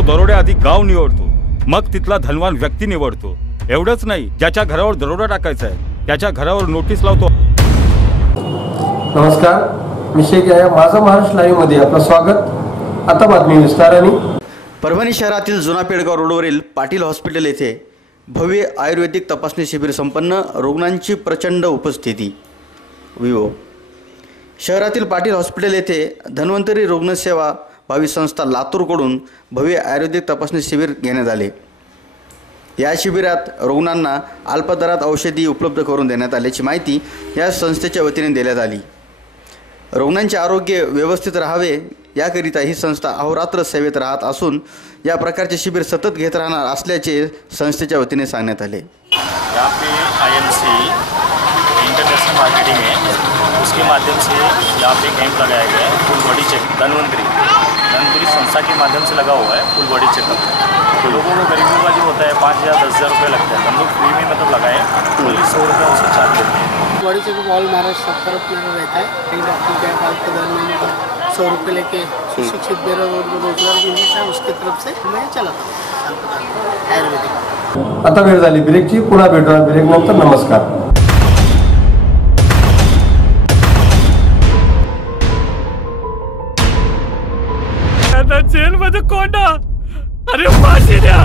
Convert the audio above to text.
तो दरोडे आधी गाव निवडतो, मग तिथला धनवान व्यक्ती निवडतो। एवढंच नाही, ज्याच्या घरावर दरोडा टाकायचा आहे त्याच्या घरावर नोटीस लावतो। नमस्कार, मी शेख याया, माझा महाराष्ट्र लाईव्ह मध्ये आपलं स्वागत। आता बातमी विस्ताराने। परभणी शहरातील जुना पेडगाव रोडवरील पाटील हॉस्पिटल येथे भव्य आयुर्वेदिक तपासणी शिबिर संपन्न, रुग्णांची प्रचंड उपस्थिती। विवो शहरातील पाटील हॉस्पिटल येथे धन्वंतरी रुग्णसेवा भावी संस्था लातूरकडून भव्य आयुर्वेदिक तपासणी शिबिर घेण्यात आले। या शिबिरात रुग्णांना अल्प दरात औषधी उपलब्ध करून देण्यात आल्याची माहिती या संस्थेच्या वतीने देण्यात आली। रुग्णांचे आरोग्य व्यवस्थित राहावे याकरिता ही संस्था अहोरात्र सेवेत राहत असून या प्रकारचे शिबिर सतत घेत राहणार असल्याचे संस्थेच्या वतीने सांगण्यात आले। यहाँ पे IMC इंटरनेशनल मार्केटिंग है, उसके माध्यम से यहाँ पे कैंप लगाया गया है। फुल बॉडी चेक धन्वंतरी संस्था के माध्यम से लगा हुआ है। फुल बॉडी चेकअप लोगों को गरीबों का जो होता है 5,000 10,000 रुपये लगता है, हम लोग फ्री में मतलब लगाए, ओनली 100 रुपये उससे चार्ज लेते हैं। बॉडी चेकअप ऑल महाराष्ट्र सब तरफ मेरा रहता है। कई डॉक्टर के पास के दर में 100 रुपये लेके सुशिक्षित बेरोजगार को रोजगार भी मिलता है, उसकी तरफ से मैं चलाता हूँ आयुर्वेदिक। आता वेळ झाली ब्रेकची, पुन्हा भेटूया ब्रेक नंतर। नमस्कार। जेल मध्ये कोंडा, अरे फाशी द्या।